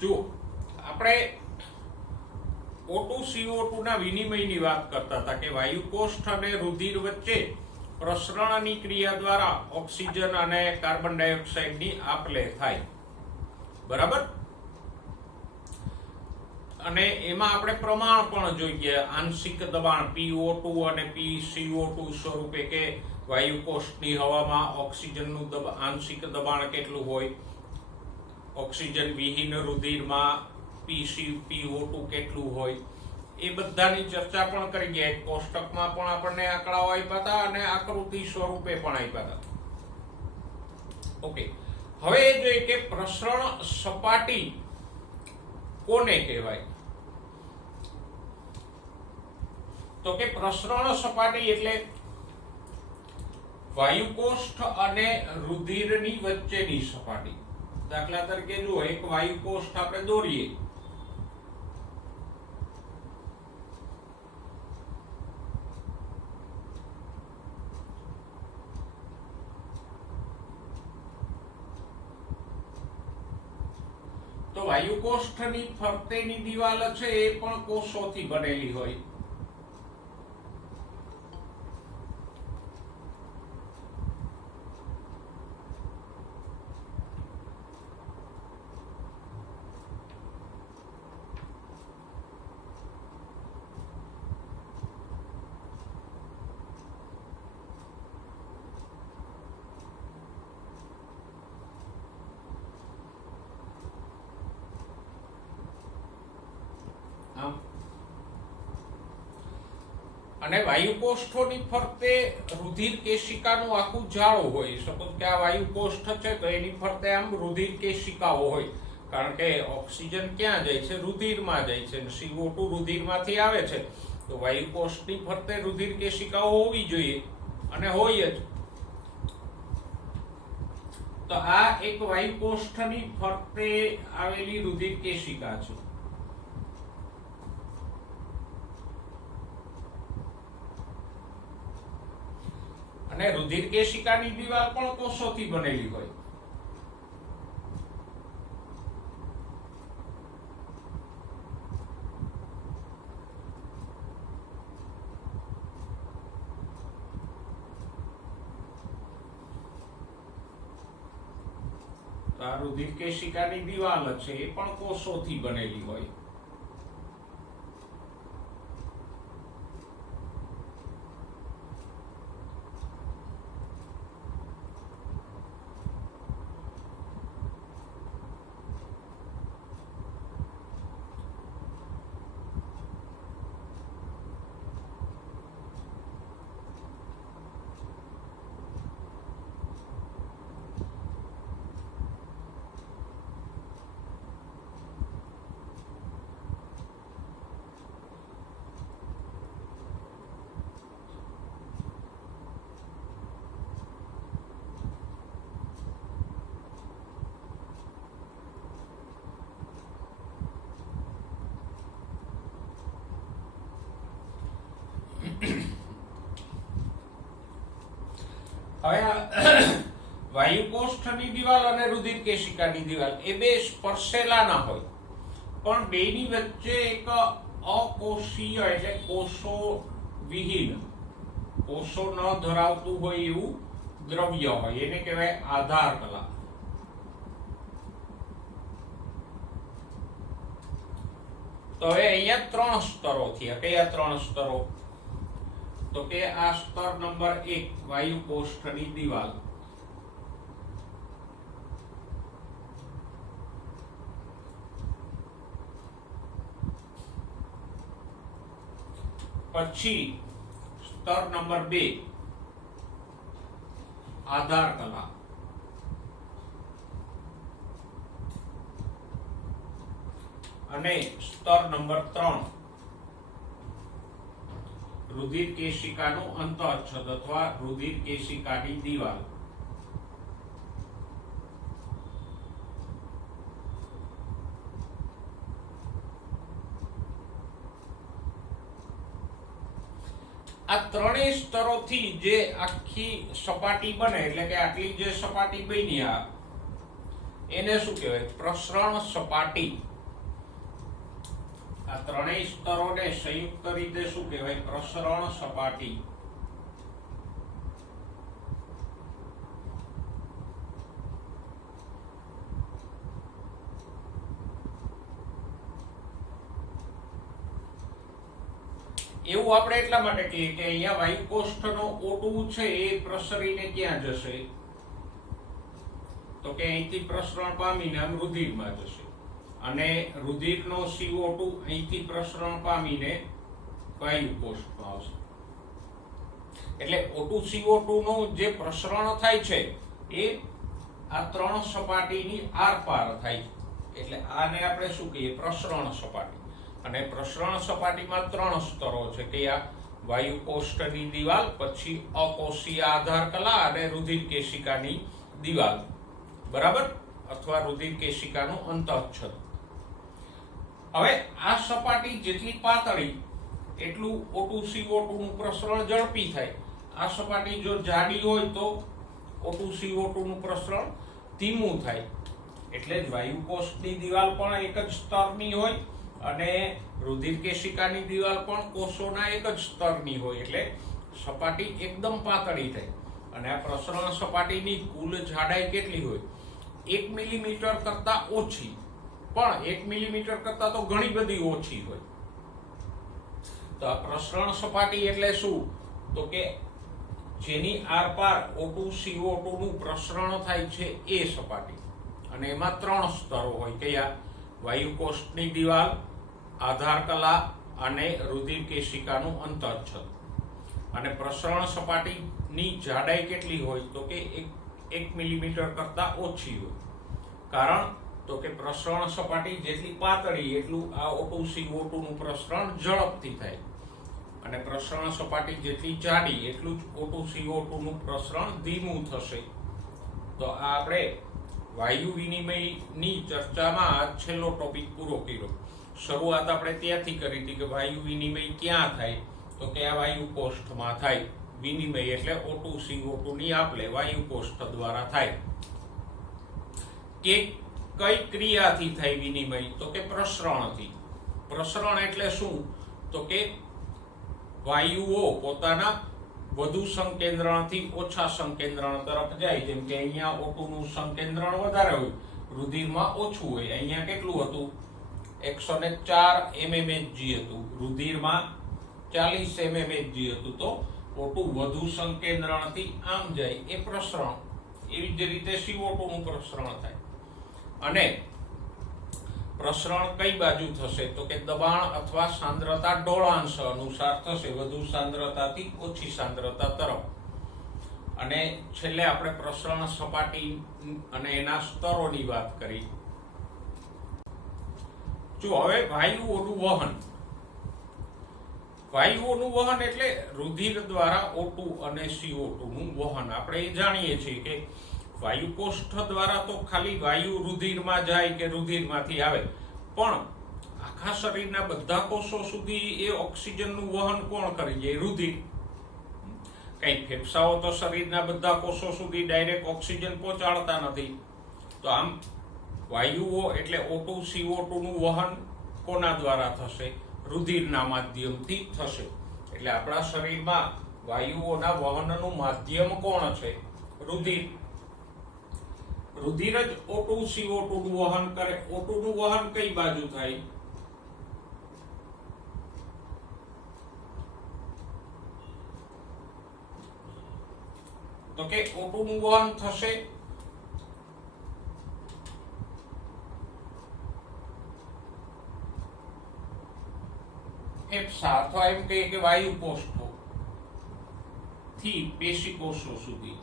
જો આપણે O2 CO2 ના વિનિમયની વાત કરતા હતા કે વાયુકોષ્ઠ અને રુધિર વચ્ચે પ્રસરણની ક્રિયા દ્વારા ઓક્સિજન અને કાર્બન ડાયોક્સાઇડની આપ-લે થાય, બરાબર. અને એમાં આપણે પ્રમાણ પણ જોઈએ, આંશિક દબાણ PO2 અને PCO2 સ્વરૂપે, કે વાયુકોષ્ઠની હવામાં ઓક્સિજનનું આંશિક દબાણ કેટલું હોય, ઓક્સિજન વિહીન રુધિરમાં PO2 કેટલું હોય, એ બધાની ચર્ચા પણ કરી ગયા. એક કોષ્ટકમાં પણ આપણને આંકડાઓ આપ્યા હતા અને આકૃતિ સ્વરૂપે પણ આપ્યા હતા. ઓકે, હવે જોઈએ કે પ્રસરણ સપાટી કોને કહેવાય. તો કે પ્રસરણ સપાટી એટલે વાયુકોષ્ઠ અને રુધિરની વચ્ચેની સપાટી. દાખલા તરીકે જો એક વાયુકોષ્ઠ આપણે દોરીએ, તો વાયુકોષ્ઠની ફરતેની દિવાલ છે એ પણ કોષોથી બનેલી હોય. અને વાયુકોષ્ઠોની ફરતે રુધિર કેશિકાનું આખું જાળું હોય. સપોઝ કે આ વાયુકોષ્ઠ છે તો એની ફરતે આમ રુધિર કેશિકાઓ હોય, કારણ કે ઓક્સિજન ક્યાં જાય છે? રુધિરમાં જાય છે. CO2 રુધિરમાંથી આવે છે, તો વાયુકોષ્ઠની ફરતે રુધિર કેશિકાઓ હોવી જોઈએ અને હોય જ. તો આ એક વાયુકોષ્ઠની ફરતે આવેલી રુધિર કેશિકા છે. અને રુધિર કેશિકાની દિવાલ પણ કોષોથી બનેલી હોય. તો આ રુધિર કેશિકાની દિવાલ છે એ પણ કોષોથી બનેલી હોય. હવે વાયુકોષ્ઠની દિવાલ અને રુધિર કેશિકાની દિવાલ એ બે સ્પર્શેલાના હોય, પણ બેની વચ્ચે એક અકોષીય એટલે કોષો વિહીન, કોષો ન ધરાવતું હોય એવું દ્રવ્ય હોય, એને કહેવાય આધાર કલા. તો હવે અહીંયા 3 સ્તરો થયા. કયા 3 સ્તરો? તો કે આ સ્તર નંબર 1 વાયુકોષ્ઠની દિવાલ, પછી સ્તર નંબર 2 આધાર કલા, અને સ્તર નંબર 3 રુધિર કેશિકાનું અંતઃછદ અથવા રુધિર કેશિકાની દિવાલ. આ ત્રણેય સ્તરોથી જે આખી સપાટી બને એટલે કે આટલી જે સપાટી બની એને શું કહેવાય? પ્રસરણ સપાટી. આ ત્રણેય સ્તરોને સંયુક્ત રીતે શું કહેવાય? પ્રસરણ સપાટી. એવું આપણે એટલા માટે કહીએ કે અહીંયા વાયુ કોષ્ઠનો O2 છે એ પ્રસરીને ક્યાં જશે? તો કે અહીંથી પ્રસરણ પામીને આમ રુધિરમાં જશે અને રુધિરનો CO2 અહીંથી પ્રસરણ પામીને વાયુ કોષ્ઠમાં આવશે. એટલે O2 CO2 નું જે પ્રસરણ થાય છે એ આ ત્રણ સપાટીની આરપાર થાય છે. એટલે આને આપણે શું કહીએ? પ્રસરણ સપાટી. અને પ્રસરણ સપાટીમાં ત્રણ સ્તરો છે કે આ વાયુ કોષ્ઠની દિવાલ, પછી અકોષીય આધાર કલા અને રુધિર કેશિકાની દિવાલ, બરાબર, અથવા રુધિર કેશિકાનું અંતઃછદ. હવે આ સપાટી જેટલી પાતળી એટલું O2 CO2 નું પ્રસરણ ઝડપી થાય. આ સપાટી જો જાડી હોય તો O2 CO2 નું પ્રસરણ ધીમું થાય. એટલે જ વાયુ કોષની દિવાલ પણ એક જ સ્તરની હોય અને રુધિર કેશિકાની દિવાલ પણ કોષોના એક જ સ્તરની હોય. એટલે સપાટી એકદમ પાતળી થાય. અને આ પ્રસરણ સપાટીની કુલ જાડાઈ કેટલી હોય? 1 મિલીમીટર કરતા ઓછી. પણ 1 મિલીમીટર કરતા તો ઘણી બધી ઓછી હોય. તો આ પ્રસરણ સપાટી એટલે શું? તો કે જેની આરપાર O2 CO2 નું પ્રસરણ થાય છે એ સપાટી. અને એમાં ત્રણ સ્તરો હોય. કયા? વાયુ કોષની દિવાલ, આધાર કલા અને રુધિર કેશિકાનું અંતઃછદ. અને પ્રસરણ સપાટીની જાડાઈ કેટલી હોય? તો કે 1 મિલીમીટર કરતા ઓછી હોય. કારણ તો કે પ્રસરણ સપાટી જેટલી પાતળી એટલું આ O2 CO2 નું પ્રસરણ ઝડપથી થાય અને પ્રસરણ સપાટી જેટલી જાડી એટલું જ O2 CO2 નું પ્રસરણ ધીમું થશે. તો આ આપણે વાયુ વિનિમયની ચર્ચામાં છેલ્લો ટોપિક પૂરો કર્યો. શરૂઆત આપણે ત્યાંથી કરી હતી કે વાયુ વિનિમય ક્યાં થાય? તો કે આ વાયુ કોષ્ઠમાં થાય. વિનિમય એટલે O2 CO2 ની આપલે વાયુ કોષ્ઠ દ્વારા થાય. કે કઈ ક્રિયાથી થાય વિનિમય? તો કે પ્રસરણથી. પ્રસરણ એટલે શું? તો કે વાયુઓ પોતાના વધુ સંકેન્દ્રણથી ઓછા સંકેન્દ્રણ તરફ જાય. જેમ કે અહીંયા O2 નું સંકેન્દ્રણ વધારે હોય, રુધિરમાં ઓછું હોય. અહીંયા કેટલું હતું? 104 mmHg હતું. રુધિરમાં 40 mmHg હતું. તો O2 વધુ સંકેન્દ્રણથી આમ જાય એ પ્રસરણ. એવી જ રીતે CO2 નું પ્રસરણ થાય. અને પ્રસરણ કઈ બાજુ થશે? તો કે દબાણ અથવા સાંદ્રતા ઢોળાંશ અનુસાર થશે, વધુ સાંદ્રતાથી ઓછી સાંદ્રતા તરફ. અને છેલ્લે આપણે પ્રસરણ સપાટી અને એના સ્તરોની વાત કરી. જો હવે વાયુઓનું વહન. વાયુઓનું વહન એટલે રુધિર દ્વારા O2 અને CO2 નું વહન. આપણે એ જાણીએ છીએ કે વાયુ કોષ્ઠ દ્વારા તો ખાલી વાયુ રુધિરમાં જાય કે રુધિરમાંથી આવે, પણ આખા શરીરના બધા કોષો સુધી એ ઓક્સિજનનું વહન કોણ કરી જાય? રુધિર. કઈ ફેફસાઓ તો શરીરના બધા કોષો સુધી ડાયરેક્ટ ઓક્સિજન પહોંચાડતા નથી. તો આમ વાયુઓ એટલે O2 CO2 નું વહન કોના દ્વારા થશે? રુધિરના માધ્યમથી થશે. એટલે આપણા શરીરમાં વાયુઓના વહનનું માધ્યમ કોણ છે? રુધિર. રુધિર જ O2 CO2 નું વહન કરે. O2 નું વહન કઈ બાજુ થાય? તો કે O2 નું વહન થશે ફેફસા અથવા એમ કહીએ કે વાયુ કોષો થી પેશી કોષો સુધી.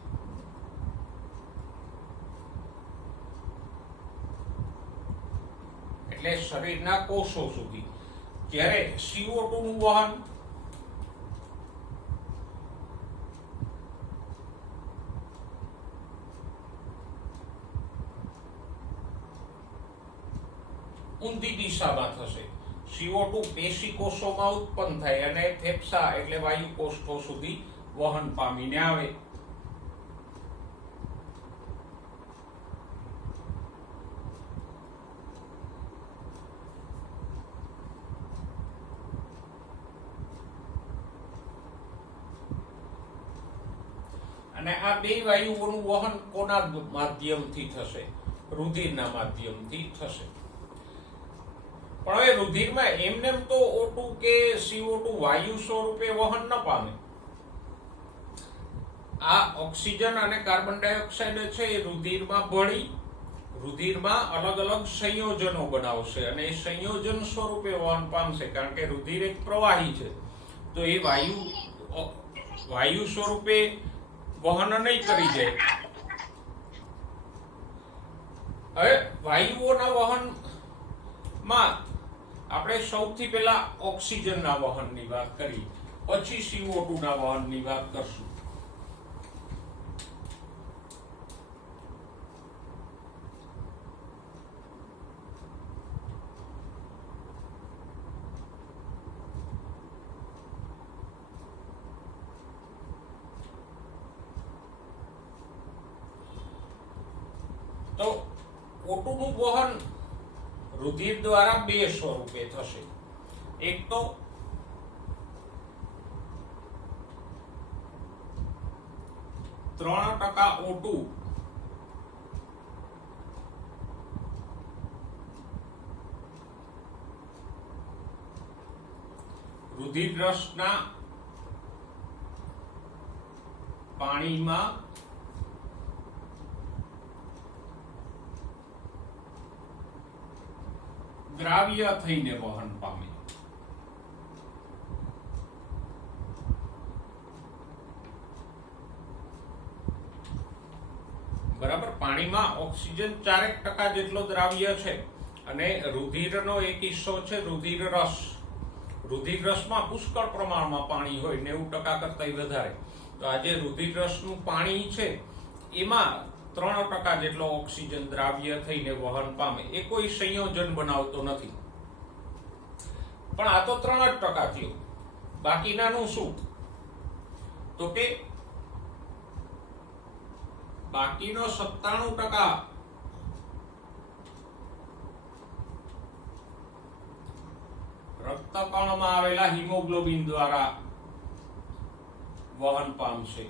એટલે શરીરના કોષો સુધી. જ્યારે CO2 નું વહન ઊંધી દિશામાં થશે. CO2 પેશી કોષોમાં ઉત્પન્ન થાય અને ફેફસા એટલે વાયુ કોષો સુધી વહન પામીને આવે. અને આ બે વાયુઓનું વહન કોના માધ્યમથી થશે? રુધિરના માધ્યમથી થશે. પણ હવે રુધિરમાં એમનેમ તો O2 કે CO2 વાયુ સ્વરૂપે વહન ન પામે. આ ઓક્સિજન અને કાર્બન ડાયોક્સાઇડ છે એ રુધિરમાં ભળી રુધિરમાં અલગ અલગ સંયોજનો બનાવશે અને એ સંયોજન સ્વરૂપે વહન પામશે. કારણ કે રુધિર એક પ્રવાહી છે, તો એ વાયુ સ્વરૂપે વહન નહીં કરી જાય. હવે વાયુઓના વહનમાં આપણે સૌથી પહેલા ઓક્સિજનના વહનની વાત કરી, પછી CO2 ના વહનની વાત કરશું. તો O2 નું વહન રુધિર દ્વારા બે સ્વરૂપે થશે. એક તો %3 O2 રુધિર રસના પાણીમાં દ્રાવ્ય થઈને વહન પામે. બરાબર. પાણીમાં ઓક્સિજન 4% જેટલો દ્રાવ્ય છે અને રુધિરનો એક હિસ્સો છે રુધિર રસ. રુધિર રસમાં પુષ્કળ પ્રમાણમાં પાણી હોય, 90% કરતા વધારે. તો આજે રુધિર રસનું પાણી છે એમાં 3% જેટલો ઓક્સિજન દ્રાવ્ય થઈને વહન પામે. એ કોઈ સંયોજન બનાવતો નથી. પણ આ તો 3% થયું. બાકીનાનું શું? તો કે બાકીનો 97% રક્તકણમાં આવેલા હિમોગ્લોબિન દ્વારા વહન પામશે.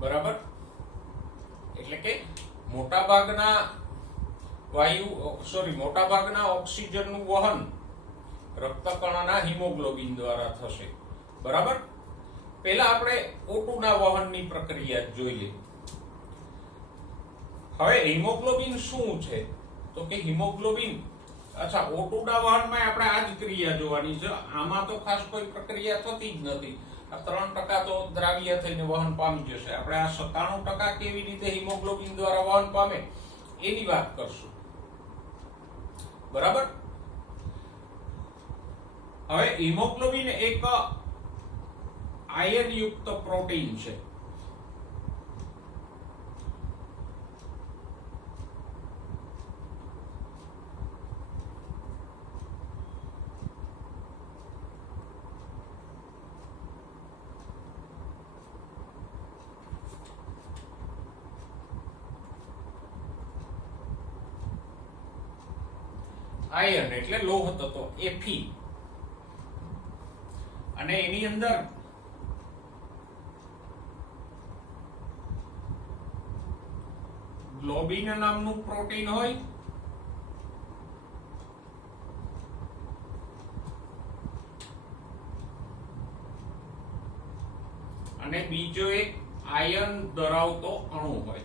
બરાબર. એટલે કે મોટાભાગના ઓક્સિજનનું વહન રક્તકણના હિમોગ્લોબિન દ્વારા થશે. બરાબર. પહેલા આપણે O2 ના વહનની પ્રક્રિયા જોઈએ. હવે હિમોગ્લોબિન શું છે? તો કે હિમોગ્લોબિન O2 ના વહનમાં આપણે આ જ ક્રિયા જોવાની છે. આમાં તો ખાસ કોઈ પ્રક્રિયા થતી જ નથી. આ 3% તો દ્રાવ્ય થઈને વહન પામી જશે. આપણે આ 97% કેવી રીતે હિમોગ્લોબિન દ્વારા વહન પામે એની વાત કરશું. બરાબર. હવે હિમોગ્લોબિન એક આયર્ન યુક્ત પ્રોટીન છે. આયર્ન એટલે લોહ તત્વ Fe. અને એની અંદર ગ્લોબિન નામનું પ્રોટીન હોય અને બીજો એક આયર્ન ધરાવતો અણુ હોય.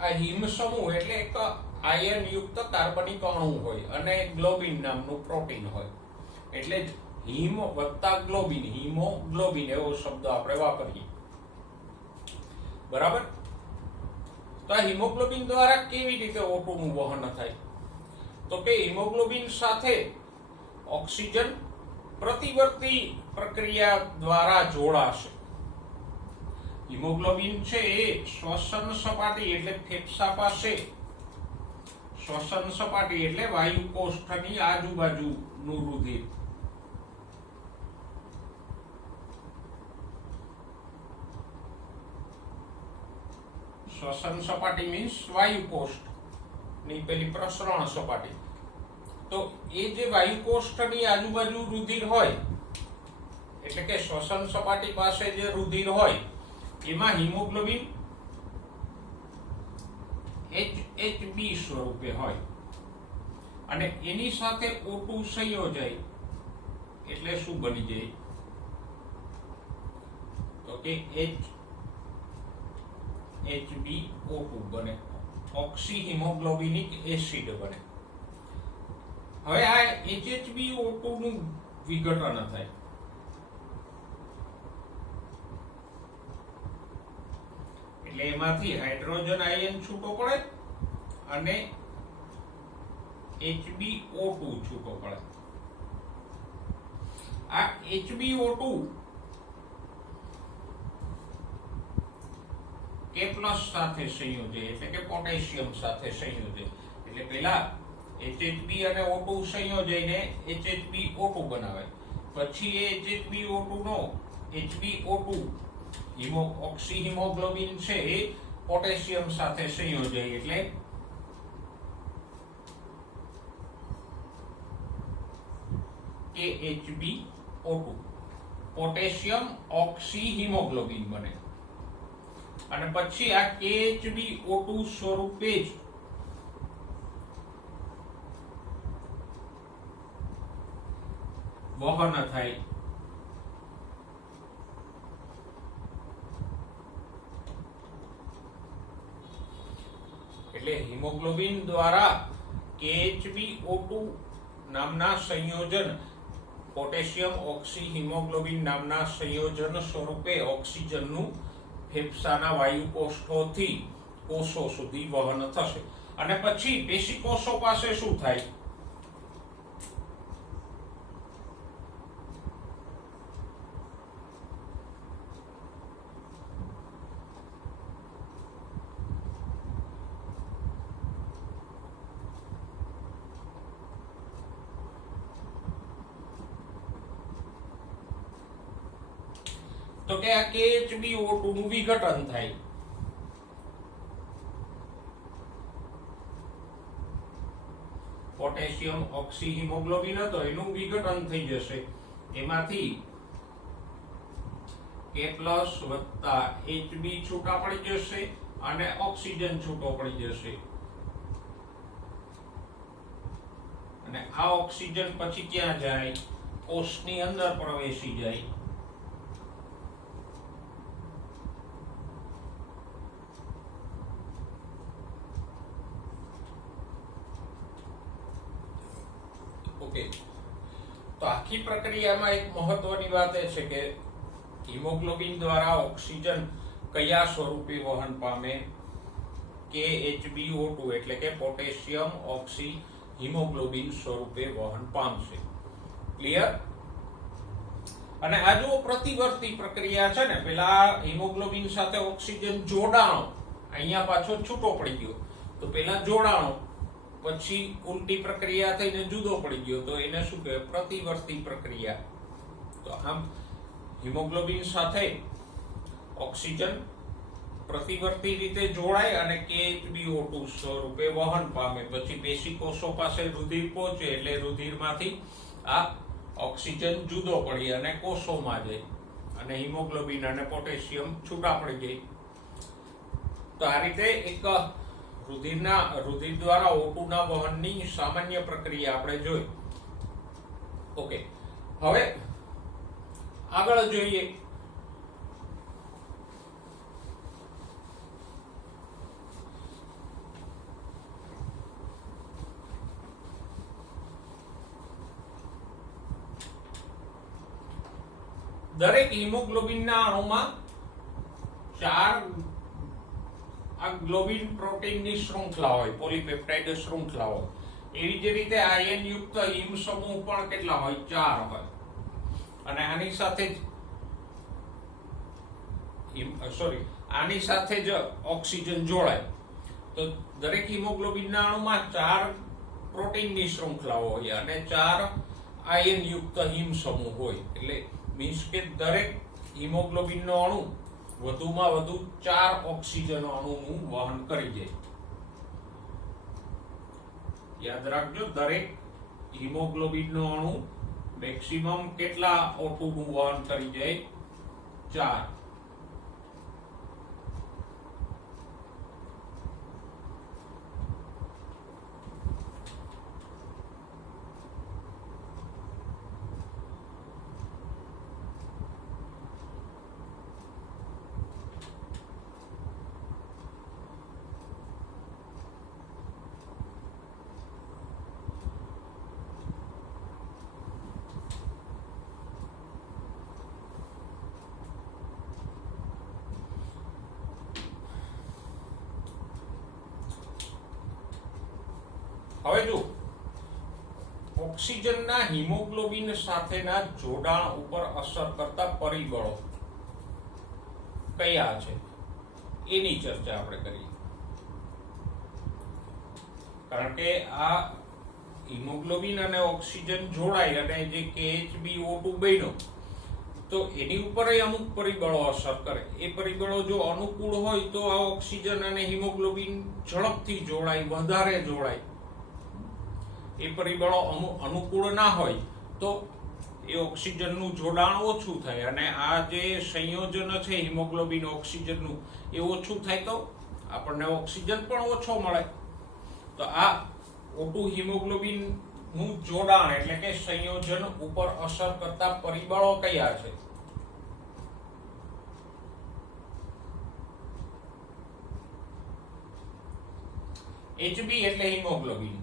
આ હિમ સમૂહ એટલે એક આયન યુક્ત કાર્બનિક અણુ હોય અને ગ્લોબિન નામનું પ્રોટીન હોય, એટલે જ હિમ વત્તા ગ્લોબિન, હિમોગ્લોબિન એવો શબ્દ આપણે વાપરીએ, બરાબર. તો આ હિમોગ્લોબિન દ્વારા કેવી રીતે O2 નું વહન થાય? તો કે હિમોગ્લોબિન સાથે ઓક્સિજન પ્રતિવર્તી પ્રક્રિયા દ્વારા જોડાશે. હિમોગ્લોબિન છે એ શ્વસન સપાટી એટલે ફેફસા પાસે, શ્વસન સપાટી એટલે વાયુ કોષ્ઠની આજુબાજુનું રુધિર, શ્વસન સપાટી મીન્સ વાયુ કોષ્ઠ ની પેલી પ્રસરણ સપાટી. તો એ જે વાયુ કોષ્ઠની આજુબાજુ રુધિર હોય એટલે કે શ્વસન સપાટી પાસે જે રુધિર હોય એમાં હિમોગ્લોબિન HB સ્વરૂપે હોય અને એની સાથે O2 સંયોજાય એટલે શું બની જાય? તો કે HBO2 બને, ઓક્સી હિમોગ્લોબિનિક એસિડ બને. હવે આ HHBO2 નું વિઘટન થાય એટલે એમાંથી હાઇડ્રોજન આયન છૂટો પડે અને HbO2 છૂટો પડે. આ HbO2 K+ સાથે સંયોજે એટલે કે પોટેશિયમ સાથે સંયોજે એટલે પહેલા HHB અને O2 સંયોજઈને HHbO2 બનાવે, પછી એ HHbO2 નો HbO2 ઓક્સી હિમોગ્લોબિન છે એ પોટેશિયમ સાથે સંયોજાય એટલે KHbO2 પોટેશિયમ ઓક્સી હિમોગ્લોબિન બને અને પછી આ KHbO2 સ્વરૂપે જ વહન થાય. એટલે હિમોગ્લોબિન દ્વારા KHbO2 નામના સંયોજન, પોટેશિયમ ઓક્સી હિમોગ્લોબિન નામના સંયોજન સ્વરૂપે ઓક્સિજનનું ફેફસાના વાયુ કોષ્ઠોથી કોષો સુધી વહન થશે અને પછી પેશી કોષો પાસે શું થાય? તો કે આ KHbO2 નું વિઘટન થાય. પોટેશિયમ ઓક્સી હિમોગ્લોબિન હતો એનું વિઘટન થઈ જશે, એમાંથી K+ વત્તા Hb છૂટા પડી જશે અને ઓક્સિજન છૂટો પડી જશે અને આ ઓક્સિજન પછી ક્યાં જાય? કોષની અંદર પ્રવેશી જાય. ઓકે, તો આખી પ્રક્રિયામાં એક મહત્વની વાત એ છે કે હિમોગ્લોબિન દ્વારા ઓક્સિજન કયા સ્વરૂપે વહન પામે? KHbO2 એટલે કે પોટેશિયમ ઓક્સી હિમોગ્લોબિન સ્વરૂપે વહન પામશે. ક્લિયર? અને આ જો પ્રતિવર્તી પ્રક્રિયા છે ને, પેલા હિમોગ્લોબિન સાથે ઓક્સિજન જોડાણો, અહીંયા પાછો છૂટો પડી ગયો, તો પેલા જોડાણો પછી ઉલટી પ્રક્રિયા થઈને જુદો પડી ગયો, તો એને શું કહેવાય? પ્રતિવર્તી પ્રક્રિયા. તો આમ હિમોગ્લોબિન સાથે ઓક્સિજન પ્રતિવર્તી રીતે જોડાય અને KHbO2 સ્વરૂપે વહન પામે, પછી પેશી કોષો પાસે રુધિર પહોંચે એટલે રુધિરમાંથી આ ઓક્સિજન જુદો પડી અને કોષોમાં જાય અને હિમોગ્લોબિન અને પોટેશિયમ છૂટા પડી જાય. તો આ રીતે એક રુધિર દ્વારા O2 ના વહનની સામાન્ય પ્રક્રિયા આપણે જોઈ. ઓકે, હવે આગળ જોઈએ. દરેક હિમોગ્લોબિનના અણુમાં 4 આ ગ્લોબિન પ્રોટીનની શૃંખલા હોય, પોલીપેપ્ટાઇડ શૃંખલા હોય. એવી જ રીતે આયન યુક્ત હિમ સમૂહ પણ કેટલા હોય? 4 હોય. અને આની સાથે જ ઓક્સિજન જોડાય. તો દરેક હિમોગ્લોબિનના અણુમાં 4 પ્રોટીનની શૃંખલાઓ હોય અને 4 આયન યુક્ત હિમ સમૂહ હોય. એટલે મીન્સ કે દરેક હિમોગ્લોબિનનો અણુ વધુમાં વધુ 4 ઓક્સિજન અણુનું વહન કરી જાય. યાદ રાખજો, દરેક હિમોગ્લોબિનનો અણુ મેક્સિમમ કેટલા O2 નું વહન કરી જાય? 4. હવે જો ઓક્સિજનના હિમોગ્લોબિન સાથેના જોડાણ ઉપર અસર કરતા પરિબળો કયા છે એની ચર્ચા આપણે કરીએ. કારણ કે આ હિમોગ્લોબિન અને ઓક્સિજન જોડાય અને જે KHbO2 બન્યો, તો એની ઉપર અમુક પરિબળો અસર કરે. એ પરિબળો જો અનુકૂળ હોય તો આ ઓક્સિજન અને હિમોગ્લોબિન ઝડપથી જોડાય, વધારે જોડાય. એ પરિબળો અનુકૂળ ના હોય તો એ ઓક્સિજનનું જોડાણ ઓછું થાય અને આ જે સંયોજન છે હિમોગ્લોબિન ઓક્સિજનનું એ ઓછું થાય તો આપણને ઓક્સિજન પણ ઓછો મળે. તો આ O2 હિમોગ્લોબિન નું જોડાણ એટલે કે સંયોજન ઉપર અસર કરતા પરિબળો કયા છે? Hb એટલે હિમોગ્લોબિન.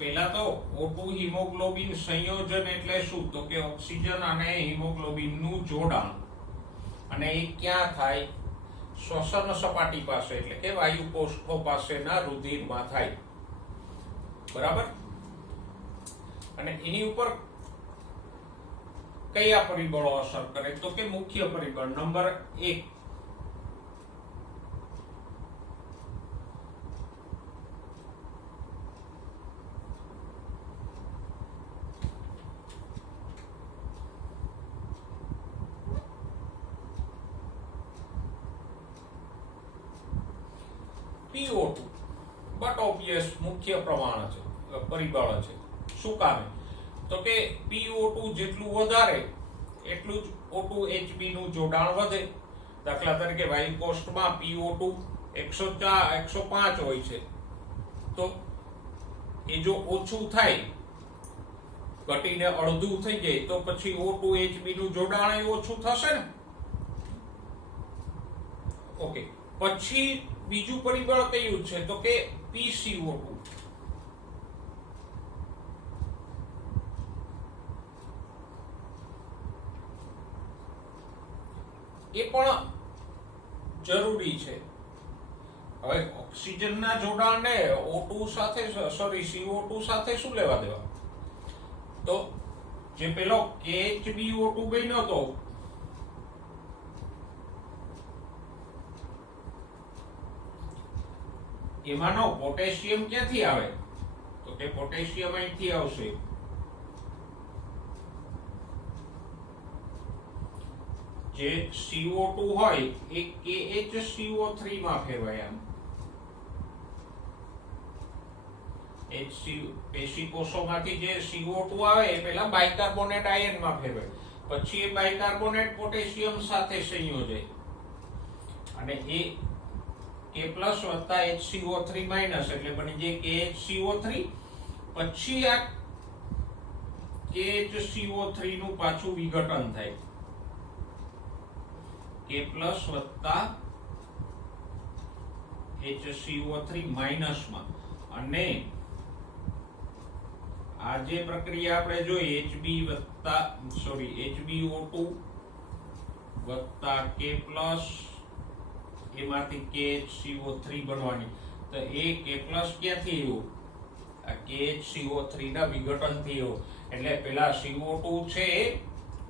પહેલા તો O2 હિમોગ્લોબિન સંયોજન એટલે શું? તો કે ઓક્સિજન અને હિમોગ્લોબિનનું જોડાણ. અને એ ક્યાં થાય? શ્વસન સપાટી પાસે એટલે કે વાયુ કોષ્ઠો પાસેના રુધિરમાં થાય. બરાબર? અને એની ઉપર કયા પરિબળો અસર કરે? તો કે મુખ્ય પરિબળ નંબર 1 PO2 બટ ઓબ્વિયસ મુખ્ય પ્રમાણ છે, પરિબળ છે. શું કામે? તો કે PO2 જેટલું વધારે એટલું જ O2 Hb નું જોડાણ વધે. દાખલા તરીકે વાયુ કોષ્ઠમાં PO2 105 હોય છે, તો એ જો ઓછું થાય, ઘટીને અડધું થઈ જાય, તો પછી O2 Hb નું જોડાણ ઓછું થશે ને. ઓકે, પછી બીજું પરિબળ કયું છે? તો કે PCO2. એ પણ જરૂરી છે. હવે ઓક્સિજનના જોડાણને O2 સાથે CO2 સાથે શું લેવા દેવા? તો જે પેલો KHbO2 બન્યો હતો, એમાંનો પોટેશિયમ ક્યાંથી આવે? તો કે પોટેશિયમ અહીંથી આવશે. જે CO2 હોય એ KHCO3 માં ફેરવાય. પેશી કોષોમાંથી જે CO2 આવે એ પહેલા બાયકાર્બોનેટ આયનમાં ફેરવાય, પછી એ બાયકાર્બોનેટ પોટેશિયમ સાથે સંયોજાય અને એ K પ્લસ વત્તા HCO3 માઇનસ એટલે બની જાય KHCO3. પછી આ KHCO3 નું પાછું વિઘટન થાય K પ્લસ વત્તા HCO3 માઇનસ માં, અને આ જે પ્રક્રિયા આપણે જોઈ HBO2 વત્તા K પ્લસ એમાંથી KHCO3 બનવાની, તો એ K પ્લસ ક્યાંથી આવ્યું? આ KHCO3 ના વિઘટનથી આવ્યું. એટલે પેલા CO2 છે એ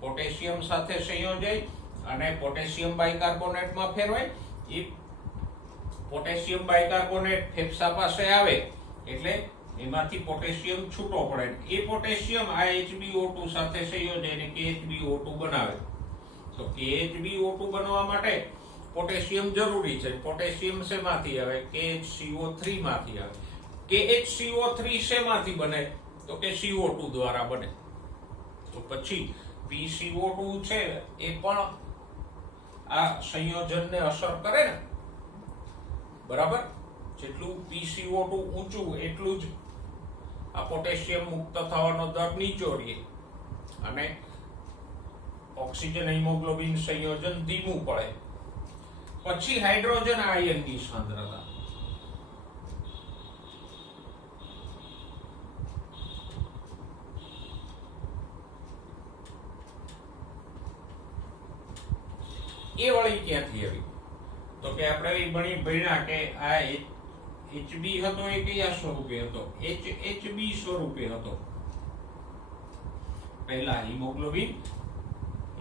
પોટેશિયમ સાથે સંયોજાય અને પોટેશિયમ બાયકાર્બોનેટમાં ફેરવાય. એ પોટેશિયમ બાયકાર્બોનેટ ફેફસા પાસે આવે એટલે એમાંથી પોટેશિયમ છૂટો પડે. એ પોટેશિયમ આ HBO2 સાથે સંયોજાય અને KHBO2 બનાવે. તો KHBO2 બનવા માટે પોટેશિયમ જરૂરી છે. પોટેશિયમ શેમાંથી આવે? KHCO3 માંથી આવે. KHCO3 શેમાંથી બને? તો કે CO2 દ્વારા બને. તો પછી PCO2 છે એ પણ આ સંયોજનને અસર કરે ને, બરાબર? જેટલું PCO2 ઊંચું એટલું જ આ પોટેશિયમ મુક્ત થવાનો દર નીચો રહે અને ઓક્સિજન હિમોગ્લોબિન સંયોજન ધીમું પડે. પછી હાઇડ્રોજન આયનની સાંદ્રતા. એ વળી ક્યાંથી આવી? તો કે આપણે ભણ્યા કે આ HB હતો એ કયા સ્વરૂપે હતો? HB સ્વરૂપે હતો. પહેલા હિમોગ્લોબિન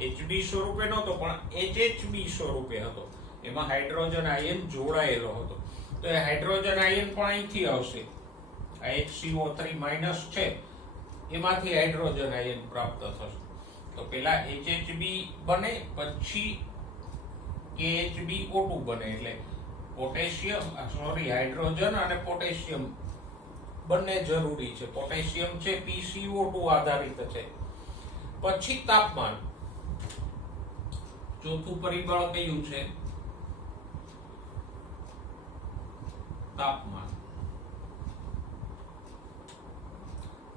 HB સ્વરૂપે નહોતો પણ HHB સ્વરૂપે હતો. એમાં હાઇડ્રોજન આયન જોડાયેલો હતો. તો એ હાઇડ્રોજન આયન પણ અહીંથી આવશે. આ HCO3 માઇનસ છે એમાંથી હાઇડ્રોજન આયન પ્રાપ્ત થશે. તો પહેલા HHB બને પછી KHBO2 બને. એટલે પોટેશિયમ હાઇડ્રોજન અને પોટેશિયમ બંને જરૂરી છે. પોટેશિયમ છે PCO2 આધારિત છે. પછી તાપમાન. ચોથું પરિબળ કયું છે? તાપમાન.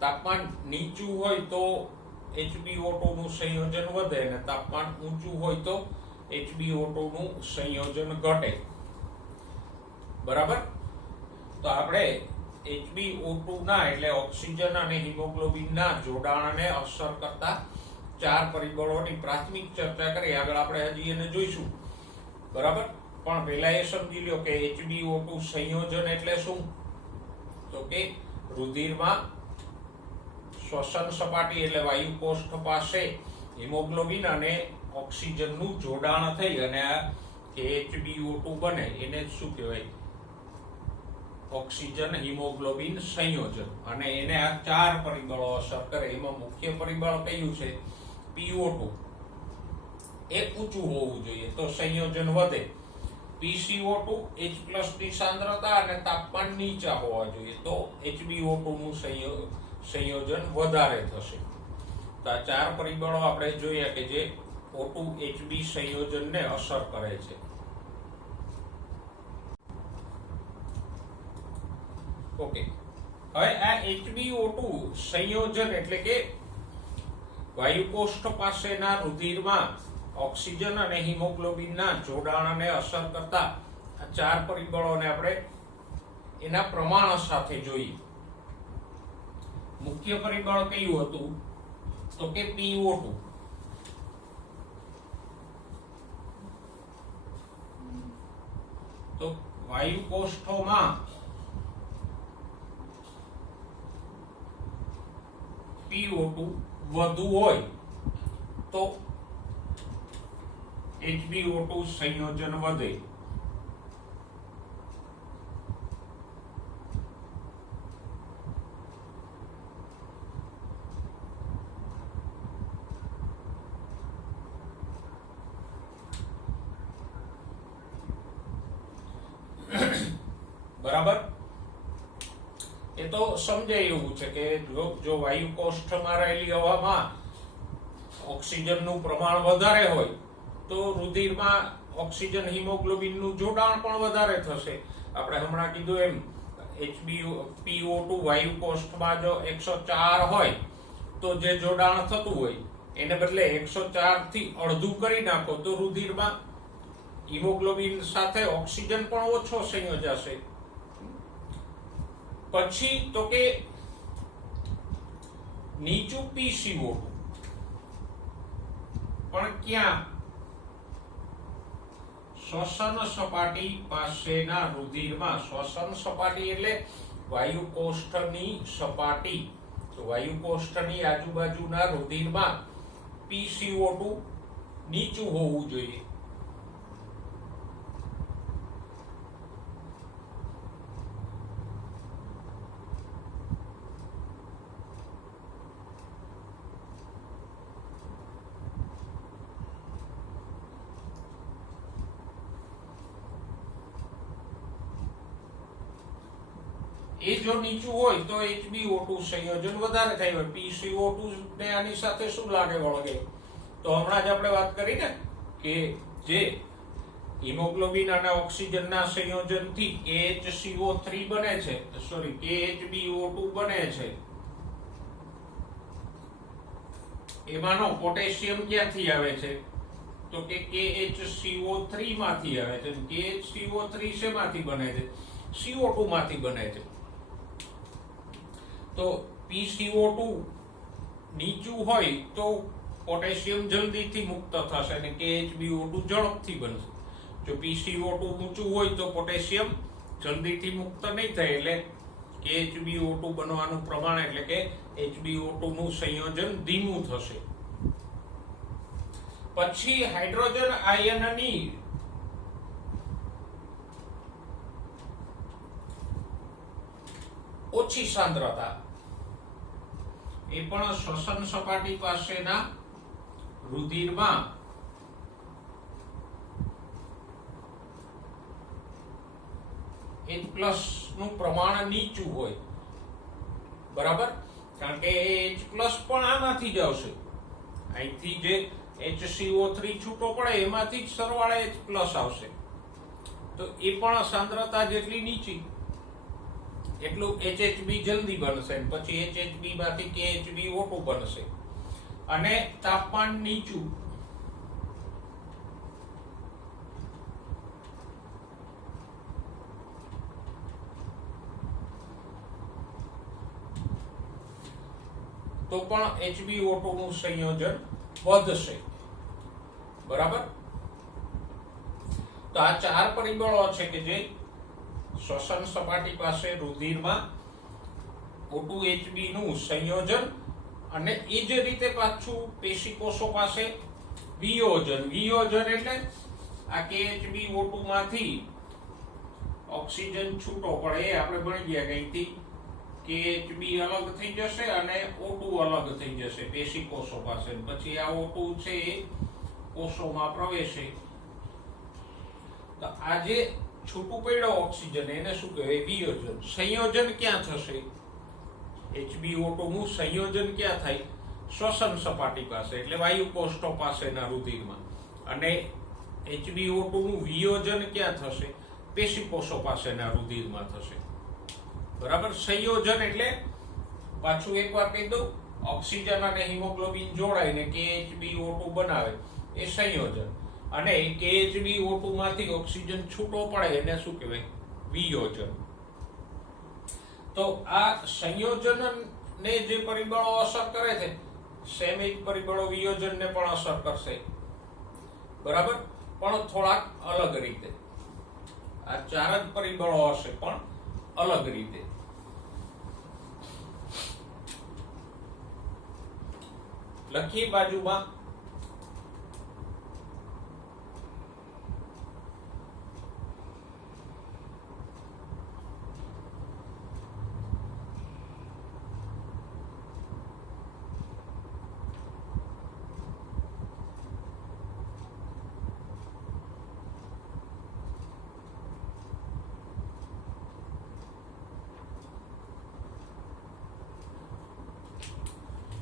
તાપમાન નીચું હોય તો HbO2 નું સંયોજન વધે અને તાપમાન ઊંચું હોય તો HbO2 નું સંયોજન ઘટે. બરાબર? તો આપણે HbO2 ના એટલે ઓક્સિજન અને હિમોગ્લોબિન ના જોડાણને અસર કરતા 4 પરિબળોની પ્રાથમિક ચર્ચા કરી. આગળ આપણે હજી એને જોઈશું. બરાબર? પણ પહેલા એ સમજી લ્યો કે HbO2 સંયોજન એટલે શું? તો કે રુધિરમાં શ્વસન સપાટી એટલે વાયુ કોષ્ઠ પાસે હિમોગ્લોબિન અને ઓક્સિજનનું જોડાણ થઈ અને આ HbO2 બને એને શું કહેવાય? ઓક્સિજન હિમોગ્લોબિન સંયોજન. અને એને આ 4 પરિબળો અસર કરે. એમાં મુખ્ય પરિબળ કયું છે? PO2. એ ઊંચું હોવું જોઈએ તો સંયોજન વધે. PCO2 H+ ની સાંદ્રતા અને તાપમાન નીચા હોવા જોઈએ તો HbO2 નું સંયોજન વધારે થશે. તો આ 4 પરિબળો આપણે જોયા કે જે O2 Hb સંયોજનને અસર કરે છે. ઓકે, હવે આ HbO2 સંયોજન એટલે કે વાયુ કોષ્ઠ પાસેના રુધિરમાં ઓક્સિજન અને હિમોગ્લોબિનના જોડાણને અસર કરતા આ 4 પરિબળોને આપણે એના પ્રમાણ સાથે જોઈએ. મુખ્ય પરિબળ કયું હતું? તો કે PO2. તો વાયુ કોષ્ઠોમાં PO2 વધુ હોય તો HbO2 સંયોજન વધે. બરાબર? એ તો સમજાય એવું છે કે જો વાયુ કોષ્ઠમાં રહેલી હવામાં ઓક્સિજનનું પ્રમાણ વધારે હોય તો રુધિરમાં ઓક્સિજન હિમોગ્લોબિનનું જોડાણ પણ વધારે થશે. આપણે હમણાં કીધું એમ PO2 વાયુ કોષ્ઠમાં જો 104 હોય તો જે જોડાણ થતું હોય એને બદલે 104 થી અડધું કરી નાખો તો રુધિરમાં હિમોગ્લોબિન સાથે ઓક્સિજન પણ ઓછો સંયોજાશે. પછી તો કે નીચું PCO2 પણ ક્યાં? શ્વસન સપાટી પાસેના રુધિરમાં. શ્વસન સપાટી એટલે વાયુ કોષ્ઠની સપાટી. તો વાયુ કોષ્ઠની આજુબાજુના રુધિરમાં PCO2 નીચું હોવું જોઈએ. એ જો નીચું હોય તો HbO2 સંયોજન વધારે થાય હોય. PCO2 ને આની સાથે શું લાગે વળગે? તો હમણાં જ આપણે વાત કરી ને કે જે હિમોગ્લોબિન અને ઓક્સિજનના સંયોજનથી KHCO3 બને છે, સોરી KHbO2 બને છે. એમાંનો પોટેશિયમ ક્યાંથી આવે છે? તો કે KHCO3 માંથી આવે છે. KHCO3 શેમાંથી બને છે? CO2 માંથી બને છે. તો PCO2 નીચું હોય તો પોટેશિયમ જલ્દીથી મુક્ત થશે અને KHbO2 ઝડપથી બનશે. જો PCO2 ઊંચું હોય તો પોટેશિયમ જલ્દીથી મુક્ત નહીં થાય એટલે KHbO2 બનવાનું પ્રમાણ એટલે કે HbO2 નું સંયોજન ધીમું થશે. પછી હાઇડ્રોજન આયનની ઓછી સાંદ્રતા એ પણ શ્વસન સપાટી પાસેના રુધિરમાં H+ નું પ્રમાણ નીચું હોય. બરાબર? કારણ કે H+ પણ આમાંથી જ આવશે. અહીંથી જે HCO3 છૂટો પડે એમાંથી જ સરવાળે H+ આવશે. તો એ પણ સાંદ્રતા જેટલી નીચી એટલું HHB જલ્દી બનશે. પછી HHB માંથી KHbO2 બનશે. અને તાપમાન નીચું તો પણ HbO2 નું સંયોજન વધશે. બરાબર? તો આ ચાર પરિબળો છે કે જે શ્વસન સપાટી પાસે રુધિરમાં O2Hb નું સંયોજન અને એ જ રીતે પાછું પેશીકોષો પાસે વિયોજન. વિયોજન એટલે આ KHbO2 માંથી ઓક્સિજન છૂટો પડે એ આપણે ભણી ગયા કઈથી KHb અલગ થઈ જશે અને O2 અલગ થઈ જશે પેશીકોષો પાસે. પછી આ O2 છે એ કોષોમાં પ્રવેશે. તો આ જે છૂટું પડ્યો ઓક્સિજન એને શું કહેવાય? વિયોજન. સંયોજન ક્યાં થશે? HbO2 નું સંયોજન ક્યાં થાય? શ્વસન સપાટી પાસે એટલે વાયુ કોષ્ઠો પાસેના રુધિરમાં. અને HbO2 નું વિયોજન ક્યાં થશે? પેશીકોષો પાસેના રુધિરમાં થશે. બરાબર? સંયોજન એટલે પાછું એકવાર કહી દઉં, ઓક્સિજન અને હિમોગ્લોબિન જોડાઈને KHbO2 બનાવે એ સંયોજન. અને KHbO2 માંથી ઓક્સિજન છૂટો પડે એને શું કહેવાય? વિયોજન. તો આ સંયોજનને જે પરિબળો અસર કરે છે સેમ જ પરિબળો વિયોજનને પણ અસર કરશે. બરાબર? પણ થોડાક અલગ રીતે. આ ચાર જ પરિબળો હશે પણ અલગ રીતે. લખી બાજુમાં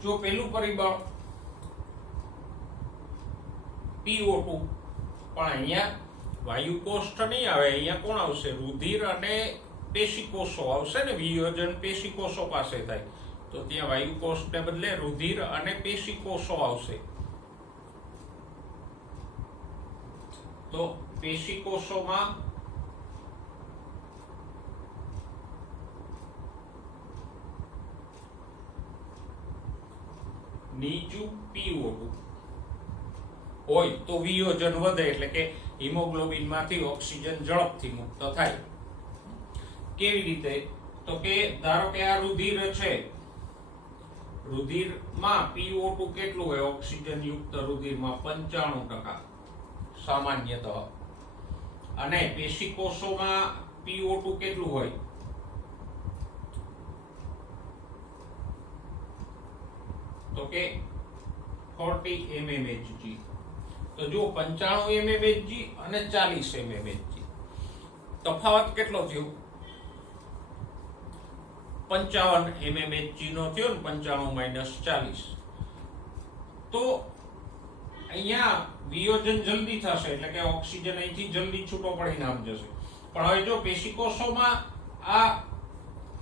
જો પેલું પરિબળ PO2 પણ અહીંયા વાયુ કોષ્ઠ નહીં આવે, અહીંયા કોણ આવશે? રુધિર અને પેશીકોષો આવશે ને, વિયોજન પેશીકોષો પાસે થાય તો ત્યાં વાયુ કોષ્ઠને બદલે રુધિર અને પેશીકોષો આવશે. તો પેશીકોષોમાં નીચું PO2 હોય તો વિયોજન વધે, એટલે કે હિમોગ્લોબિન માંથી ઓક્સિજન ઝડપથી મુક્ત થાય. કેવી રીતે? તો કે ધારો કે આ રુધિર છે, રુધિરમાં PO2 કેટલું હોય? ઓક્સિજન યુક્ત રુધિરમાં 95% સામાન્યતઃ, અને પેશીકોષોમાં PO2 કેટલું હોય? તો કે 40 mmHg. તો જો 95 mmHg અને 40 mmHg, તફાવત કેટલો થયો? 55 mmHg નો થયો ને, 95 - 40. તો અહીંયા વિયોજન જલ્દી થશે, એટલે કે ઓક્સિજન અહીંથી જલ્દી છૂટો પડીને આમ જશે. પણ હવે જો પેશીકોષોમાં આ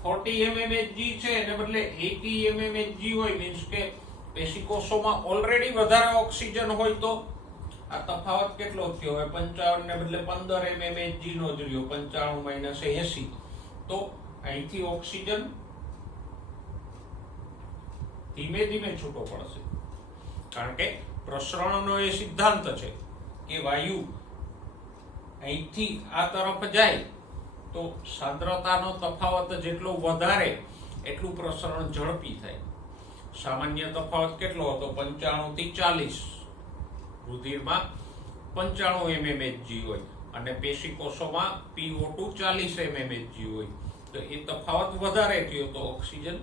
40 mmHg છે એને બદલે 80 mmHg હોય, મીન્સ કે પેશીકોષોમાં ઓલરેડી વધારે ઓક્સિજન હોય, તો આ તફાવત કેટલો થયો? હવે 55 ને બદલે 15 mmHg નો જ રહ્યો, 95 - 80. તો અહીંથી ઓક્સિજન ધીમે ધીમે છૂટો પડશે, કારણ કે પ્રસરણનો એ સિદ્ધાંત છે કે વાયુ અહીંથી આ તરફ જાય તો સાંદ્રતાનો તફાવત જેટલો વધારે એટલું પ્રસરણ ઝડપી થાય. સામાન્ય તફાવત કેટલો હતો? 95 થી 40. રુધિરમાં 95 mmHg હોય અને પેશીકોષોમાં PO2 40 mmHg હોય, તો એ તફાવત વધારે થયો તો ઓક્સિજન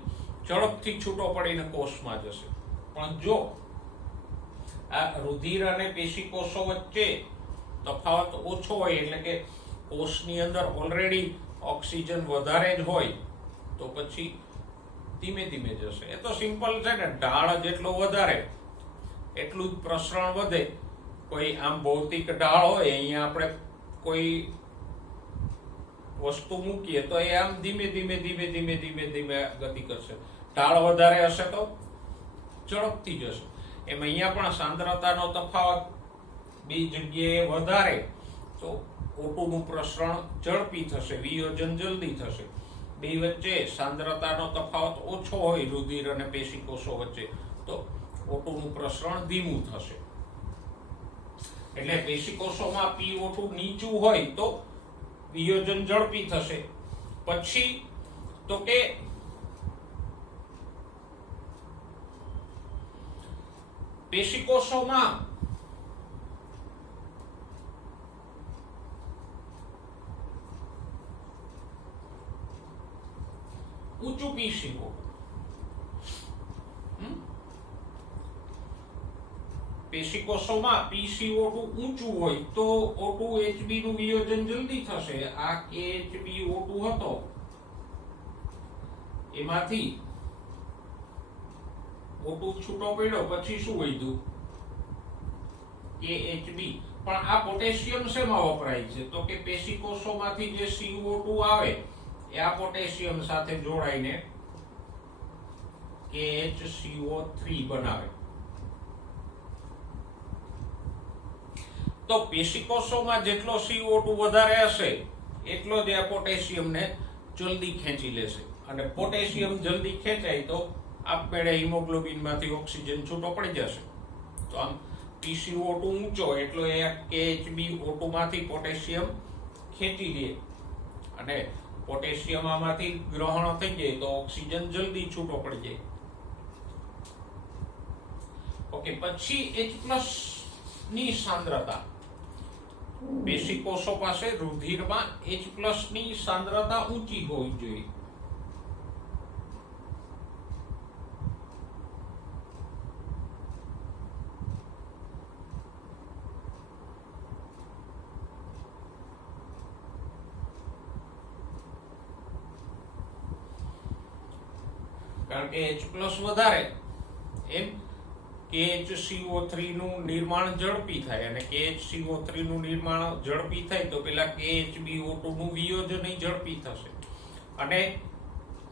ઝડપથી છૂટો પડીને કોષમાં જશે. પણ જો આ રુધિર અને પેશીકોષો વચ્ચે તફાવત ઓછો હોય, એટલે કે કોષની અંદર ઓલરેડી ઓક્સિજન વધારે જ હોય, તો પછી ધીમે ધીમે જશે. એ તો સિમ્પલ છે ને, ઢાળ જેટલો વધારે એટલું જ પ્રસરણ વધે. કોઈ આમ ભૌતિક ઢાળ હોય, અહીંયા આપણે કોઈ વસ્તુ મૂકીએ તો એ આમ ધીમે ધીમે ધીમે ધીમે ધીમે ધીમે ગતિ કરશે. ઢાળ વધારે હશે તો ઝડપથી જશે. એમ અહીંયા પણ સાંદ્રતાનો તફાવત બે જગ્યાએ વધારે તો O2 નું પ્રસરણ ઝડપી થશે, વિયોજન જલ્દી થશે. બે વચ્ચે સાંદ્રતાનો તફાવત ઓછો હોય, રુધિર અને પેશીકોષો વચ્ચે, તો O2 નું પ્રસરણ ધીમું થશે. એટલે પેશીકોષોમાં PO2 નીચું હોય તો વિયોજન ઝડપી થશે. પછી તો કે પેશીકોષોમાં ઊંચું PCO, પેશીકોષોમાં PCO2 ઊંચું હોય તો O2Hb નું વિયોજન જલ્દી થશે. આ KHbO2 હતો, એમાંથી O2 છૂટો પડ્યો, પછી શું વધ્યું? KHb. પણ આ પોટેશિયમ શેમાં વપરાય છે? તો કે પેશીકોષોમાંથી જે CO2 આવે એ આ પોટેશિયમ સાથે જોડાઈને KHCO3 બનાવે. તો પેશીકોષોમાં જેટલો CO2 વધારે હશે એટલો જ આ પોટેશિયમને જલ્દી ખેંચી લેશે, અને પોટેશિયમ જલ્દી ખેંચાય તો આપમેળે હિમોગ્લોબિનમાંથી ઓક્સિજન છૂટો પડી જશે. તો આમ PCO2 ઊંચો એટલો એ KHbO2 માંથી પોટેશિયમ ખેંચી લે, અને પોટેશિયમ આમાંથી ગ્રહણ થઈ જાય તો ઓક્સિજન જલ્દી છૂટો પડી જાય. ઓકે, પછી H+ ની સાંદ્રતા. પેશીકોષો પાસે રુધિરમાં H+ ની સાંદ્રતા ઊંચી હોવી જોઈએ. કારણ કે H+ વધારે, એમ KHCO3 નું નિર્માણ ઝડપી થાય અને KHCO3 નું નિર્માણ ઝડપી થાય તો પેલા KHBO2 નું વિયોજન ઝડપી થશે અને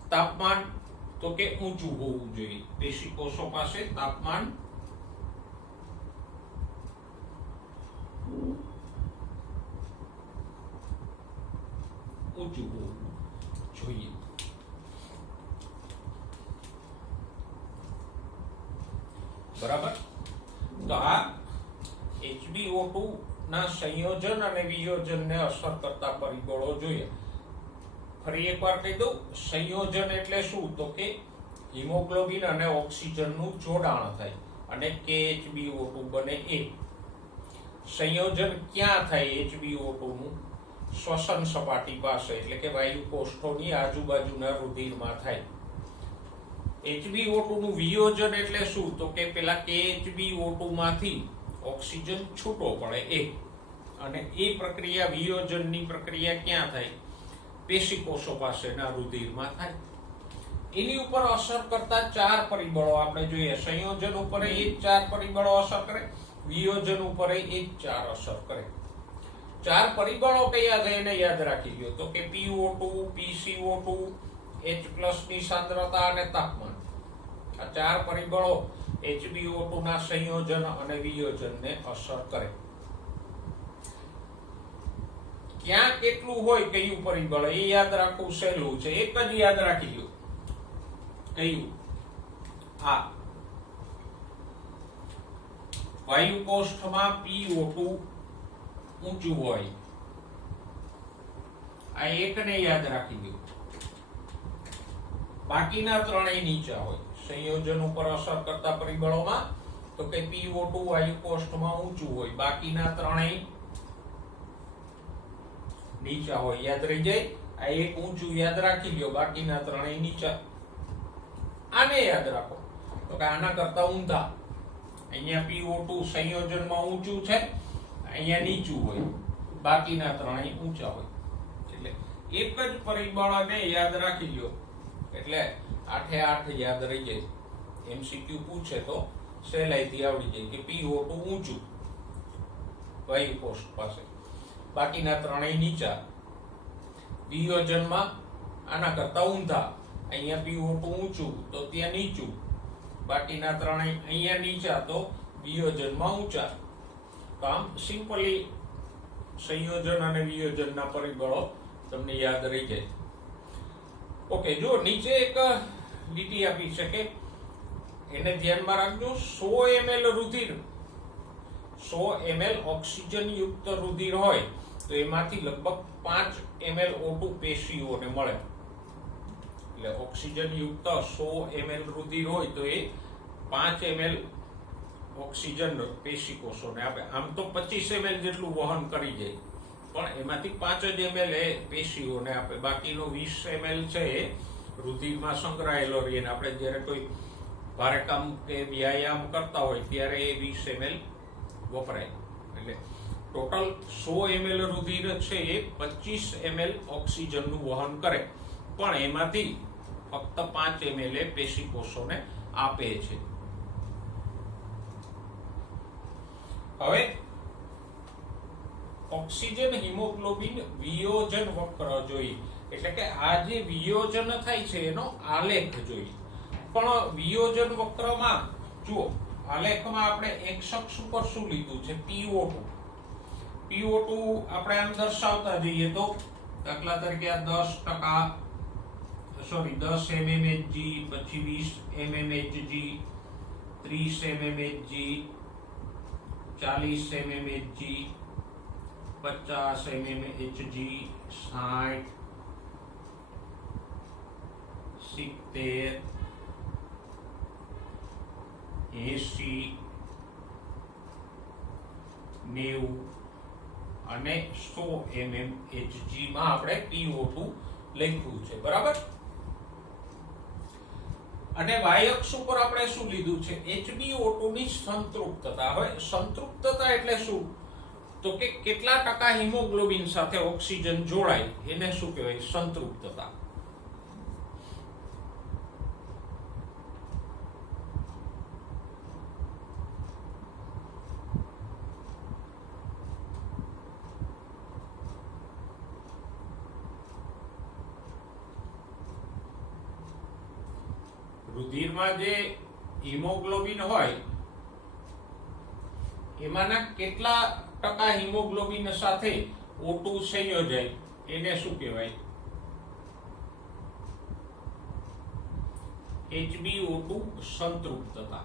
તાપમાન તો કે ઊંચું હોવું જોઈએ. પેશી કોષો પાસે તાપમાન ઊંચું હોવું જોઈએ. બરાબર. તો આ HbO2 ના સંયોજન અને વિયોજનને અસર કરતા પરિબળો જોઈએ. ફરી એકવાર કહી દઉં, સંયોજન એટલે શું? તો કે હિમોગ્લોબિન અને ઓક્સિજનનું જોડાણ થાય અને KHbO2 બને એક. સંયોજન ક્યાં થાય HbO2 નું? શ્વસન સપાટી પાસે એટલે કે વાયુ કોષ્ઠોની આજુબાજુના રુધિરમાં થાય. HbO2 નું વિયોજન એટલે શું? તો કે પેલા KHbO2 માંથી ઓક્સિજન છૂટો પડે એક અને એ પ્રક્રિયા વિયોજનની પ્રક્રિયા ક્યાં થાય? પેશી કોષો પાસેના રુધિરમાં થાય. એની ઉપર અસર કરતા 4 પરિબળો આપણે જોઈએ. સંયોજન ઉપર એ 4 પરિબળો અસર કરે, વિયોજન ઉપર એ 4 અસર કરે. 4 પરિબળો કયા છે એને યાદ રાખી લો. તો કે PO2, PCO2, H+ ની સાંદ્રતા અને તાપમાન. આ 4 પરિબળો HbO2 ના સંયોજન અને વિયોજનને અસર કરે. ક્યાં કેટલું હોય કયું પરિબળ એ યાદ રાખવું સહેલું છે. એક જ યાદ રાખી લો. કયું? આ વાયુ કોષ્ઠમાં PO2 ઊંચું હોય. આ એકને યાદ રાખી લો. બાકીના ત્રણેય નીચા હોય. સંયોજન ઉપર અસર કરતા પરિબળોમાં તો કે PO2 વાયુ કોષ્ઠમાં ઊંચું હોય, બાકીના ત્રણેય નીચા હોય. યાદ રહી જાય. આ એક ઊંચું યાદ રાખી લ્યો, બાકીના ત્રણેય નીચા. આને યાદ રાખો તો કે આના કરતા ઊંધા. અહીંયા PO2 સંયોજનમાં ઊંચું છે, અહીંયા નીચું હોય, બાકીના ત્રણેય ઊંચા હોય. એટલે એક જ પરિબળને યાદ રાખી લ્યો એટલે 8 યાદ રહી જાય. MCQ પૂછે તો સહેલાઈથી આવડી જાય કે PO2 ઊંચું વાયુ કોષ્ઠ પાસે, બાકીના ત્રણેય નીચા. વિયોજનમાં આના કરતા ઊંધા. અહીંયા PO2 ઊંચું તો ત્યાં નીચું, બાકીના ત્રણેય અહીંયા નીચા તો વિયોજનમાં ઊંચા. તો આમ સિમ્પલી સંયોજન અને વિયોજનના પરિબળો તમને યાદ રહી જાય. ઓકે, જો નીચે એક લીટી આપી છે કે એને ધ્યાનમાં રાખજો. 100 ml રુધિર, 100 ml ઓક્સિજન યુક્ત રુધિર હોય તો એમાંથી લગભગ 5 ml O2 પેશીઓને મળે. એટલે ઓક્સિજન યુક્ત 100 ml રુધિર હોય તો એ 5 ml ઓક્સિજન પેશી કોષોને આપે. આમ તો 25 ml જેટલું વહન કરી જાય, પણ એમાંથી 5 જ ml એ પેશીઓને આપે. બાકીનો 20 ml છે એ રુધિરમાં સંગ્રહાયેલો રહે. આપણે જ્યારે કોઈ ભારે કામ કે વ્યાયામ કરતા હોય ત્યારે એ 20 ml વપરાય. એટલે ટોટલ 100 ml રુધિર છે એ 25 ml ઓક્સિજનનું વહન કરે, પણ એમાંથી ફક્ત 5 ml એ પેશી કોષોને આપે છે. હવે ઓક્સિજન હિમોગ્લોબિન વિયોજન વક્ર જોઈએ. એટલે કે આ જે વિયોજન થાય છે એનો આલેખ જોઈએ. પણ વિયોજન વક્રમાં જુઓ, આલેખમાં આપણે એક્સ અક્ષ ઉપર શું લીધું છે? PO2. આપણે આમ દર્શાવતા જઈએ તો દાખલા તરીકે આ 10 mmHg, પછી 20 mmHg, 30 mmHg, 40 mmHg, 50 mmHg, 60, 70, 80, 90 અને 100 mmHg માં આપણે PO2 લખ્યું છે. બરાબર. અને y અક્ષ ઉપર આપણે શું લીધું છે? HbO2 ની સંતૃપ્તતા. હવે સંતૃપ્તતા એટલે શું? તો કે કેટલા ટકા હિમોગ્લોબિન સાથે ઓક્સિજન જોડાય એને શું કહેવાય? સંતૃપ્તતા. રુધિરમાં જે હિમોગ્લોબિન હોય એમાંના કેટલા ટકા હિમોગ્લોબિન સાથે O2 સંયોજાય એને શું કહેવાય? HbO2 સંતૃપ્તતા.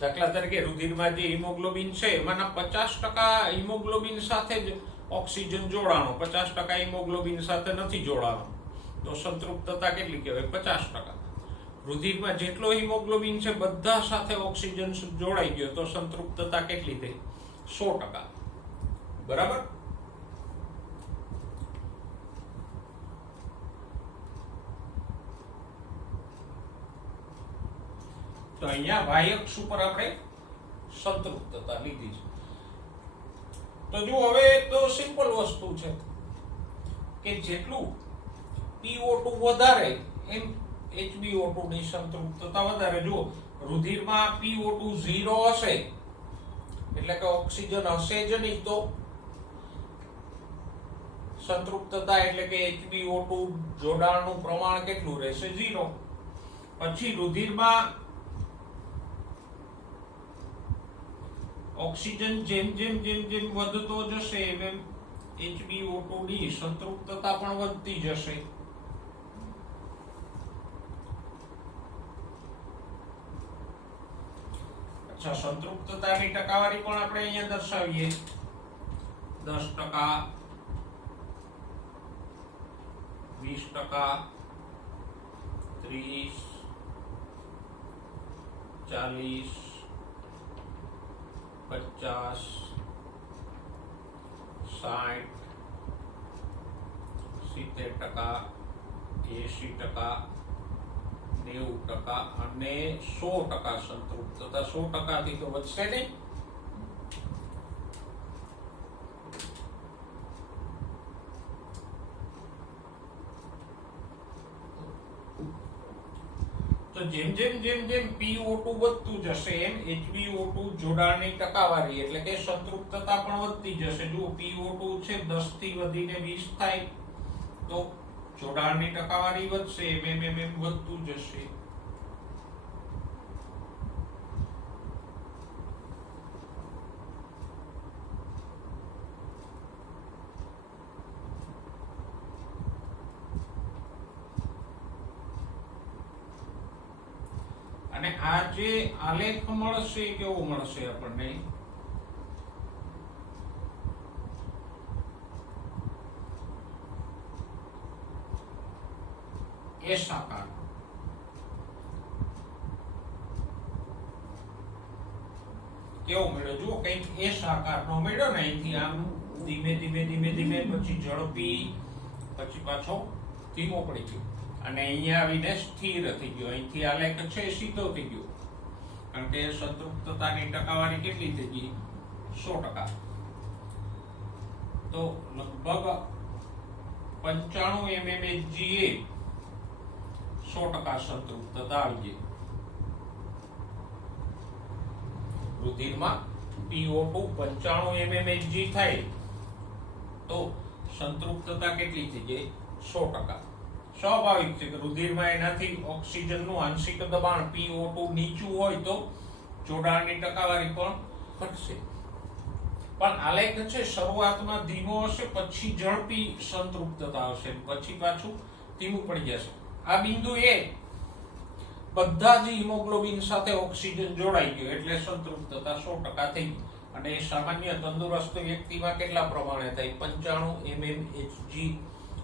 દાખલા તરીકે રુધિરમાં જે હિમોગ્લોબિન છે એમાંના 50% હિમોગ્લોબિન સાથે જ ઓક્સિજન જોડાણો, 50% હિમોગ્લોબિન સાથે નથી જોડાણો, તો સંતૃપ્તતા કેટલી કહેવાય? 50%. રુધિરમાં જેટલો હિમોગ્લોબિન છે બધા સાથે ઓક્સિજન જોડાઈ ગયો તો સંતૃપ્તતા કેટલી થઈ? 100%. બરાબર? તો અહીંયા વાયક્ષ ઉપર આપણે સંતૃપ્તતા લીધી છે. તો જો હવે તો સિમ્પલ વસ્તુ છે કે જેટલું PO2 વધારે એમ HbO2 ની સંતૃપ્તતા વધારે. જો રુધિરમાં PO2 0 હશે એટલે કે ઓક્સિજન હશે જ નહીં તો સંતૃપ્તતા એટલે કે HbO2 જોડાણનું પ્રમાણ કેટલું રહેશે? 0. પછી રુધિરમાં ઓક્સિજન જેમ જેમ વધતો જશે એમ HbO2 ની સંતૃપ્તતા પણ વધતી જશે. અચ્છા, સંતૃપ્તતાની ટકાવારી પણ આપણે અહીંયા દર્શાવીએ. 10%, 20, 30, 40, 50, 60, 70%, 80%, 90% અને 100% સંતૃપ્તતા. 100% થી તો વધશે નહીં. તો જેમ PO2 વધતું જશે એમ HbO2 જોડાણની ટકાવારી એટલે કે સંતૃપ્તતા પણ વધતી જશે. જો PO2 છે 10 થી વધીને 20 થાય તો જોડાણની ટકાવારી વધશે, એમ વધતું જશે. અને આ જે આલેખ મળશે કેવો મળશે આપણને? એસ આકાર. કેવો મળ્યો? જુઓ, કંઈક એસ આકારનો મળ્યો ને. અહીંથી આમ ધીમે ધીમે પછી ઝડપી, પછી પાછો ધીમો પડી ગયો અને અહીંયા આવીને સ્થિર થઈ ગયો. અહીંથી આલેખ છે સીધો થઈ ગયો કારણ કે સંતૃપ્તતાની ટકાવારી કેટલી થઈ ગઈ? 100%. તો લગભગ 95 mmHg એ 100% સંતૃપ્તતા આવી ગઈ. રુધિરમાં PO2 95 mmHg થાય તો સંતૃપ્તતા કેટલી થઈ ગઈ? 100%. સ્વાભાવિક છે કે રુધિરમાં એનાથી ઓક્સિજનનું આંશિક દબાણ PO2 નીચું હોય તો જોડાણની ટકાવારી પણ ઘટશે. પણ આલેખ છે શરૂઆતમાં ધીમો હશે, પછી ઝડપી સંતૃપ્તતા હશે, પછી પાછું ધીમું પડી જશે. આ બિંદુ એ બધા જ હિમોગ્લોબિન સાથે ઓક્સિજન જોડાઈ ગયો એટલે સંતૃપ્તતા 100% થઈ ગઈ. અને સામાન્ય તંદુરસ્ત વ્યક્તિમાં કેટલા પ્રમાણે થાય? 95 mmHg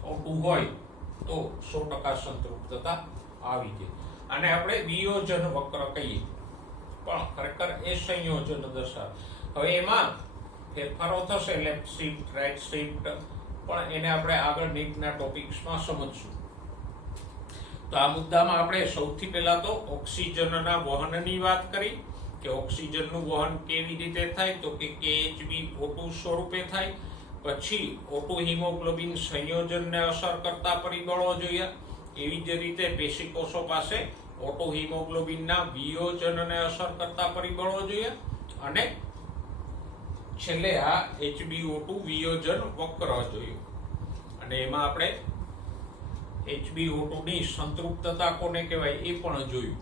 O2 હોય તો 100% સંતૃપ્તતા આવી જાય. આને આપણે વિયોજન વક્ર કહીએ, પણ ખરેખર એ સંયોજન દર્શાવે. હવે એમાં ફેરફારો થશે, લેફ્ટ શિફ્ટ, રાઈટ શિફ્ટ, પણ એને આપણે આગળ નીટના ટોપિક્સમાં સમજશું. તો આ મુદ્દામાં આપણે સૌથી પહેલા તો ઓક્સિજનના વહનની વાત કરી કે ઓક્સિજનનું વહન કેવી રીતે થાય, તો કે KHbO2 સ્વરૂપે થાય. પછી O2 હિમોગ્લોબિન સંયોજનને અસર કરતા પરિબળો જોયા. એવી જ રીતે પેશીકોષો પાસે O2 હિમોગ્લોબિનના વિયોજનને અસર કરતા પરિબળો જોયા. અને છેલ્લે આ HbO2 વિયોજન વક્ર જોયું. અને એમાં આપણે HbO2 ની સંતૃપ્તતા કોને કહેવાય એ પણ જોયું.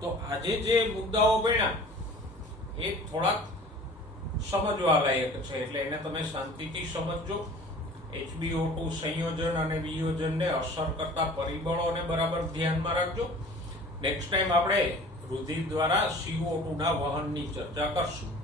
તો આજે જે મુદ્દાઓ ભણ્યા એ થોડાક સમજવા લાયક છે, એટલે એને તમે શાંતિથી સમજજો. HbO2 સંયોજન અને વિયોજનને અસર કરતા પરિબળોને બરાબર ધ્યાનમાં રાખજો. નેક્સ્ટ ટાઈમ આપણે રુધિર દ્વારા CO2 ના વહનની ચર્ચા કરશું.